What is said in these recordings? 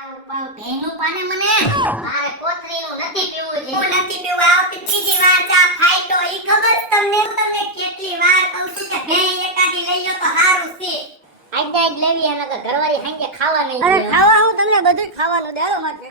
ભેનું પાને મને મારે કોથરીનું નથી પીવું છે. હું નથી પીવું. આવતી ત્રીજી વાર ચા ફાઈટો ઈ ખબર છે તમને? તમને કેટલી વાર કહું છું કે ભે એકાદી લઈ લો તો સારું છે. આઈ જ લેવી અને ઘરવાળી હાંજે ખાવા નહીં. અરે ખાવા હું તમને બધું ખાવાનું દેલો માટે.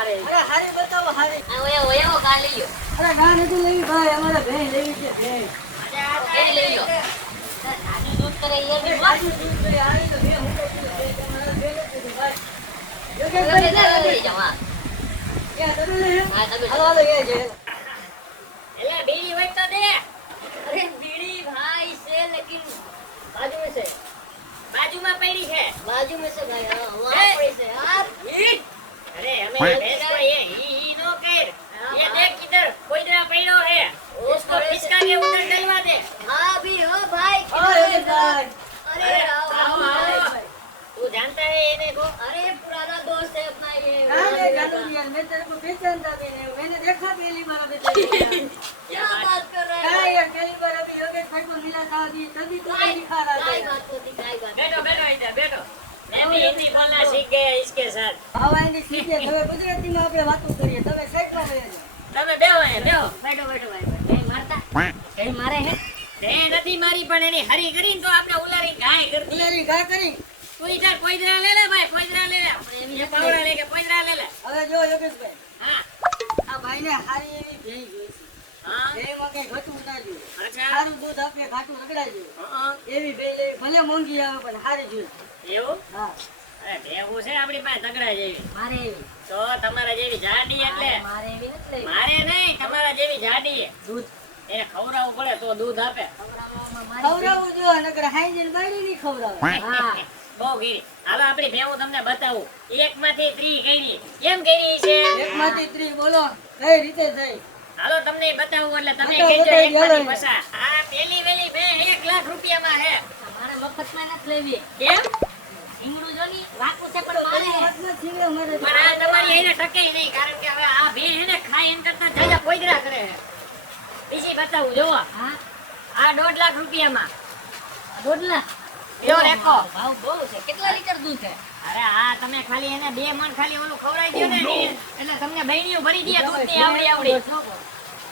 અરે હારી બતાવો હારી. ઓય ઓય ઓ કા લઈ લો. અરે ના નથી લેવી ભાઈ, અમારે ભેં લેવી છે ભેં. એ લઈ લો. આની દૂધ કરે એ બી આજુ દૂધ લઈ આવી તો ભેં હું કહું છું ભેં તમારા ભેં નથી તો ભાઈ. લઈ જાવ. ક્યાં તમે લે? હા તમે હાલો હાલો એ છે. એલા બીડી હોય તો દે. અરે બીડી ભાઈ છે લેકિન બાજુ में से બાજુમાં પડી છે. बाजू में से भाई हाँ ए! वहाँ पड़ी से आप ઈ! अरे हमें भैंस को ये ही नो कर ये देख किधर कोई जरा पड़ो है उसको खिसका के उधर डलवा दे. हाँ भी हो भाई. हाँ ये भाई. अरे आओ आओ, आओ. तू जानता है इन्हें को? अरे पुराना दोस्त है अपना ये. कहाँ ले जानू यार, मैं तेरे को पहचानता भी नहीं हूँ. मैंने देखा पहली बार अभी तेरे को. क्या बात कर रहे कहाँ हैं? यार पहली बार अभी योगेश भाई को मिला था अभी, तभी तो मैं दिखा रहा काय था. बात होती काय बात. बैठो बैठो इधर बैठो. मैं भी हिंदी बोलना सीख गया इसके साथ. હવાની સીધે હવે ગુજરાતીમાં આપણે વાતો કરીએ. તમે સાઈડમાં વહી જાઓ. તમે બેહો અહીંયા બેહો. बैठो बैठो भाई. कहीं मारता कहीं मारे हैं. તે નથી મારી પણ એની હરી કરીને તો આપણે ઉલારી ગાય કરતી. ગુલારી ઘા કરી. તું ઈધર કોઈદરા લે લે ભાઈ કોઈદરા લે લે. એ પાવડા લે કે કોઈદરા લે લે. હવે જો યોગેશભાઈ, હા આ ભાઈને હારી એવી ભેં જોઈ છે. હા ભેંમાં કંઈ ઘટવું ના જોઈએ. અચ્છા સારું દૂધ આપે, ઘાટું રગડાઈ જોઈએ. હા એવી ભેં લેવી. ભલે મોંઘી આવે પણ હારી જોઈએ. એવું હા. અરે ભેગું છે આપણી પાસે તગડા જેવી. मारे एवी. તો તમારા જેવી જાડી એટલે मारे एवी નથી લેવી. મારે નહીં તમારા જેવી જાડી દૂધ એ ખવડાવવું પડે તો દૂધ આપે. ખવડાવવામાં મારી. ખવડાવવું જોઈએ, નકર હાંજે બાળી નહીં ખવડાવે. હા. બહુ ગીરી. હાલો આપણી ભેગું તમને બતાવું. એકમાંથી 3 કરી કેમ કરી છે? એકમાંથી 30 બોલો કઈ રીતે થઈ? હાલો તમને બતાવું એટલે તમે બતાવો, કહેજો બતાવી એકમાંથી પસા. આ પેલી વેલી બે 1 લાખ રૂપિયામાં હે. મારે મફતમાં નથી લેવી. કેમ? ઢીંગડું જો ની વાકું છે પણ મારે હે. વાતમાં છીંગડે મારે. પણ આ તમારી એને ટકે નહીં કારણ કે હવે આ ભે હે ને ખાય એન કરતા જાજા કોઈદરા કરે છે. બીજી બતાવું જોવો. હા. આ 1.5 લાખ રૂપિયામાં. દોડલા. લ્યો રેકો. ભાવ બહુ છે. કેટલા લીટર દૂધ છે? અરે આ તમે ખાલી એને 2 મણ ખાલી ઓલું ખવડાવી દ્યો ને એટલે તમને બહેણીઓ ભરી દે દૂધની આવડી આવડી.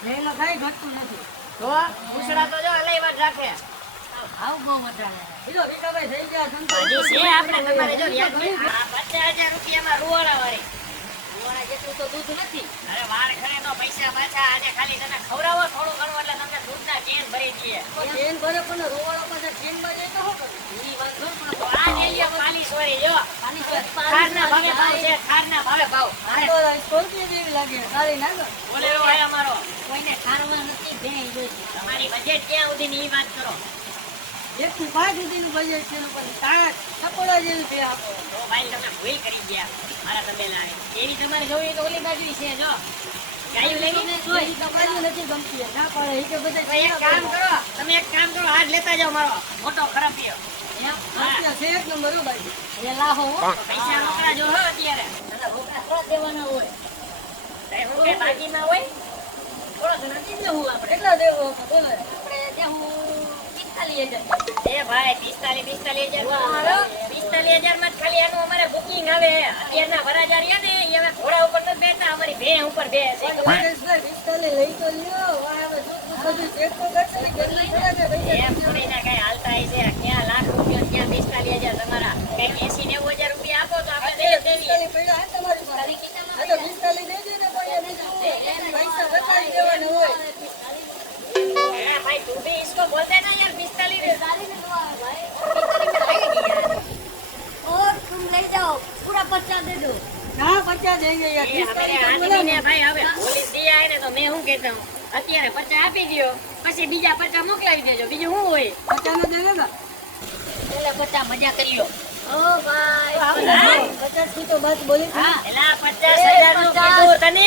ભેંમાં કાંઈ ઘટતું નથી. તો ઉસડા તો જો અલઈ વાત રાખે. ભાવ બહુ વધારે. બીજો વિકાભાઈ થઈ ગયા સંતોષ. હજી છે આપણે તમારે જો યાદ હોય. આ 50,000 રૂપિયામાં રૂવાડા વાળી. તમારા જેટલું તો દૂધ નથી. અરે વાર ખરે તો પૈસા પાછા આજે ખાલી તમે ખવડાવો થોડું ઘણું એટલે તમને દૂધના કેન ભરી દઈએ. ચેન ભરે પણ રોવાળો પાસે ચેનમાં જાય તો શું કરે? ઈ વાત ન પણ તો આ લઈ લ્યો 45 જો. પાણી છે. ખારના ભાવે ભાવ છે ખારના ભાવે ભાવ. આ તો સ્કોર્પિયો જેવી લાગે. સારી ના ગમે. બોલેરો આય અમારો. કોઈને ખારવા નથી ભેં જોઈતી. તમારી બજેટ ક્યાં સુધીની ઈ વાત કરો. 1 થી 5 સુધીનું બજેટ છે એનું પછી તાણ સપોડા જેવી ભેં આપો. તો ભાઈ તમે ભૂલ કરી ગયા મારા તબેલાએ. એવી તમારે જોવી તો ઓલી બાજુ છે જો. ગાયું લેવી ને જોઈ તમારી નથી ગમતી. ના પડે એ કે તો બધા એક કામ કરો તમે એક કામ કરો હાથ લેતા જાઓ મારો મોટો ખરાબીઓ. ગમતી છે એક નંબર હો ભાઈ. એ લાહો હો. પૈસા રોકડા જો હો અત્યારે. એટલે રોકડા થોડા દેવાના હોય. કઈ હું કઈ બાકીમાં હોય થોડો ઘણા દીધ ને હું આપણે. કેટલા દેવો બોલો? આપણે દેવું 45,000. એ ભાઈ 45,000 45,000 માં જ ખાલી આનું અમારે બુકિંગ આવે. અત્યારના વરાજા રહ્યા ને એ હવે ઘોડા ઉપર નથી બેઠા અમારી ભે ઉપર બે છે. યોગેશભાઈ 45 લઈ તો લ્યો. વાહ, હવે શું બધું ચેક તો કરશે. ગરમી ખરા કે ભાઈ? એમ થોડીના કઈ હાલતા હશે. ક્યાં લાખ રૂપિયા ક્યાં 45,000 તમારા કઈ 80-90,000 રૂપિયા આપો તો આપણે દઈ દેવી. 45 પડ્યા હે તમારી પાસે? આ તો 45 દઈ દે ને કોઈ એમ શું પૈસા બચાવી દેવાના હોય. હા ભાઈ તું भी इसको बोलते ना यार 45 और तुम ले जाओ पूरा 50 दे दो. कहाँ 50 देंगे यार? ये हमारे आदमी ने भाई હવે પોલીસ દિયા હે ને તો મેં હું કહેતા હું અત્યારે 50 આપી દ્યો પછી બીજા 50 મોકલાવી દેજો બીજું શું હોય. 50 में दे देगा? એટલે બધા મજા કરી લો ઓ ભાઈ હા, 50 ની તો વાત બોલી હતી. હા એલા 50,000 નું કીધું તને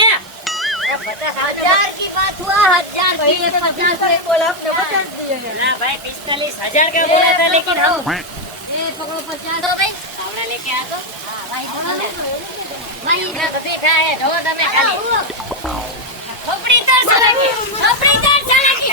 50,000 की बात हुआ 1000 की 50 બોલ આપને 50 દઈએ. ना भाई 45,000 का बोला था लेकिन हम ए पकड़ो 50 दो भाई सामने लेके आ दो हां भाई भाई ना तो देखा है दो दमे खाली खोपड़ी तर चलेगी